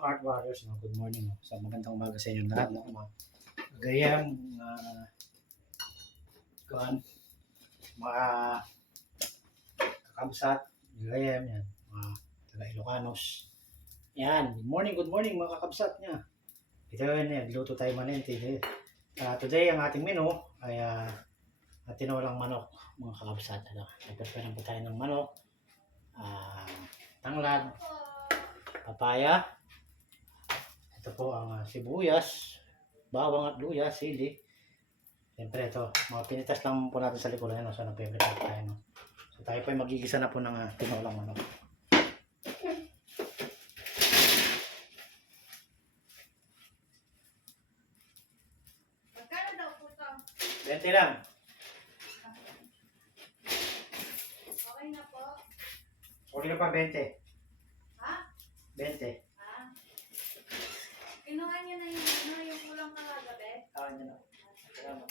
Mga Heart Warriors, no? Good morning. No? So, magandang umaga sa inyo lahat. No? Mga gayam, kuhan, mga kakabsat, gayam, yan. Mga taga Ilocanos. Yan, good morning mga kakabsat niya. Ito yun, nagluto tayo manente. Today, ang ating menu ay tinolang manok, mga kakabsat. Nagpapirang po tayo ng manok, tanglad, papaya. Ito po ang sibuyas, bawang at luya, sili. Siyempre ito, mga pinitas lang po natin sa likuran. So, nagpe-prepare tayo. No? So, tayo po ay magigisa na po ng tinolang manok. Magkano daw po ito? 20 lang. Okay na po. Okay na pa, 20. Ha? 20. Kinuha niyo na yung kulang kagabi? Kawan nyo na. Salamat.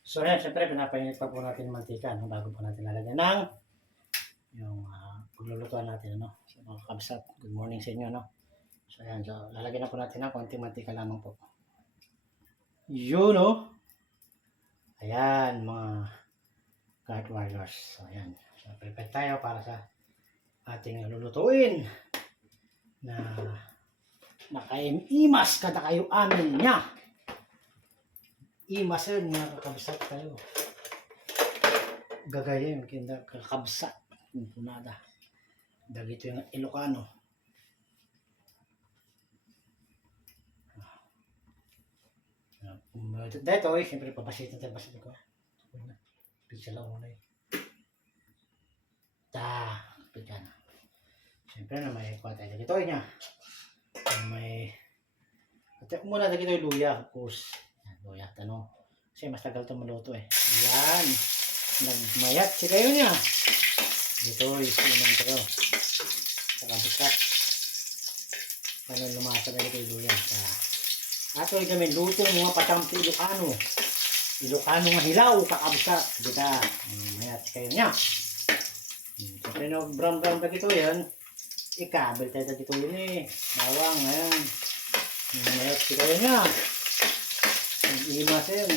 So yan, siyempre pinapainit pa po natin ng mantika no? Bago po natin lalagyan ng yung paglulutuan natin. No? So mga kabsat, good morning sa inyo. No? So yan, so, lalagyan na po natin ng konting mantika lamang po. Yun no? Ayan mga Heart Warriors. So ayan, so prepare tayo para sa ating lulutuin na nakaimimas kada kayo amin niya. Imasan mga kakabsat tayo. Gagaya yung kinda kakabsat. Yung punada. Dagito yung Ilocano. Dito eh, siyempre papasitin tayo pasit ko. Pizza lang muna eh. Pizza na. Siyempre na may kuha tayo dito niya. May muna dito yung luya, of course. Luya, tanong. Kasi mas tagal ito maluto eh. Yan. Nagmayat si kayo niya. Dito, isinang kayo. Saka bisak. Paano lumasa na dito yung luya. Ato ay kami lutong mga patampi Ilocano. Ilocano nga hilaw, kakabsak. Kita. Mayat si kayo niya. Siyempre na brown na dito yan. Ikabel tayo dito yun eh. Bawang, ayan. Mayat si kayo niya. Imas yun.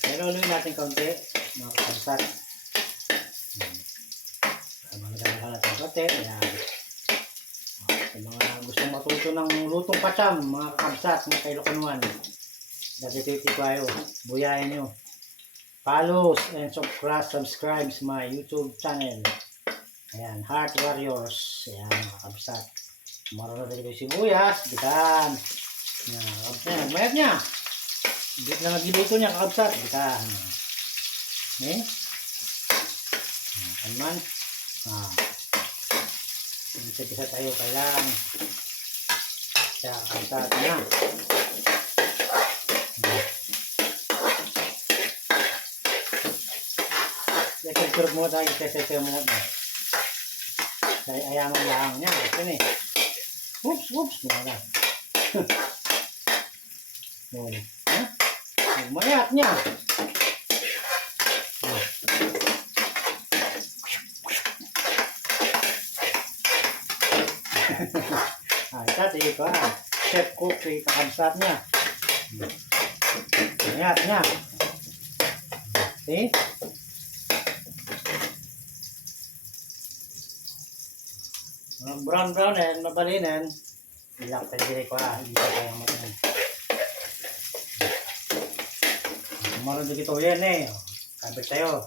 Pero ulit natin kaunti. Mga kakabsat. Magandang natin kaunti. Ayan. Sa mga gustong matuto ng lutong patsam, mga kakabsat, mga kailokanuan. Dati kayo. Buyahin nyo. Follow and subscribe sa my YouTube channel. Ayan. Heart Warriors. Ayan mga kakabsat. Marunod na dito sibuyas. Bitan. Ayan, mayat niya. Bit na nagiluto niya, kakabsat. Bitan. Okay? Kalman. Bisa-bisa tayo kailang. Siya, kakabsat niya. Ikagkurog mo tayo, isa-isa mo. Kaya ayaman lang niya. Ito ni. Oops. Wala. Mayat niya. Tadi ko chef cook kay kakabsat niya. Mayat niya. See? Brown and mabalinan. Ilak tayo dito ko hindi pa kaya matunan. Maroon dito yan eh. Kabit tayo.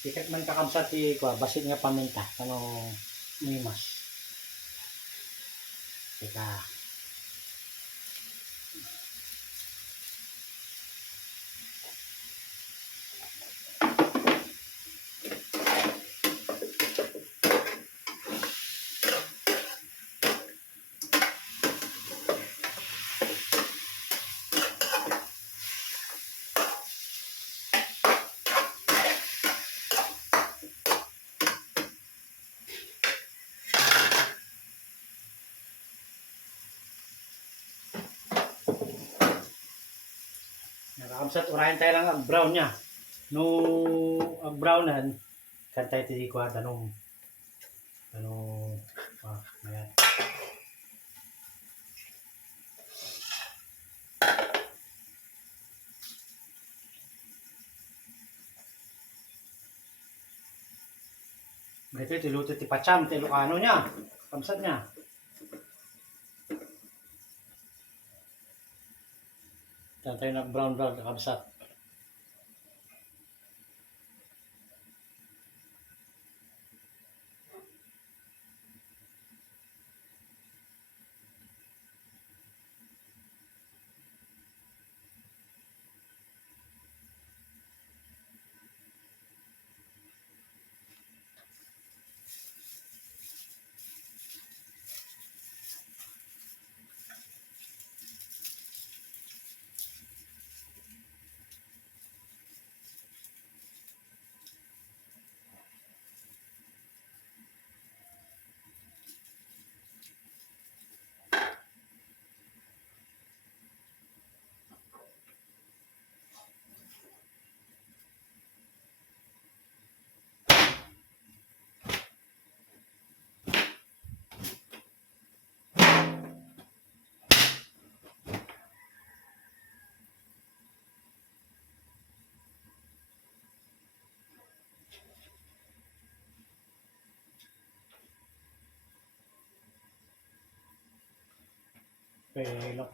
Ikat man kakabsat ti kwa basit nga paminta kanong mimas. Teka. Nakakabsat urahin tayo lang ang brown niya. No ang brownan kantay ti kwa tanong ayan. Ito ti luto ti pacham ti Ilocano niya. Kamsat niya. Tantay na brown kakabsat.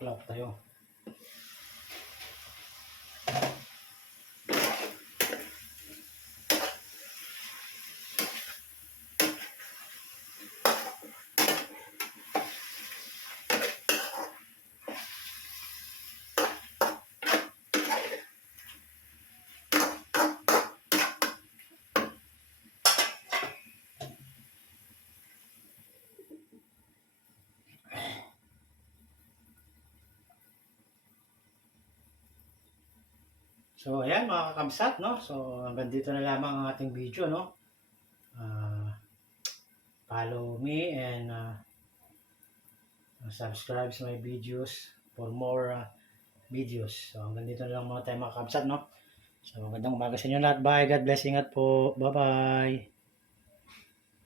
Lock tayo. So, ayan mga kakamsat, no? So, hanggang dito na lamang ang ating video, no? Follow me and subscribe sa my videos for more videos. So, hanggang dito na lang mga tayo mga kakamsat, no? So, magandang umaga sa inyo lahat. Bye. God bless. Ingat po. Bye-bye.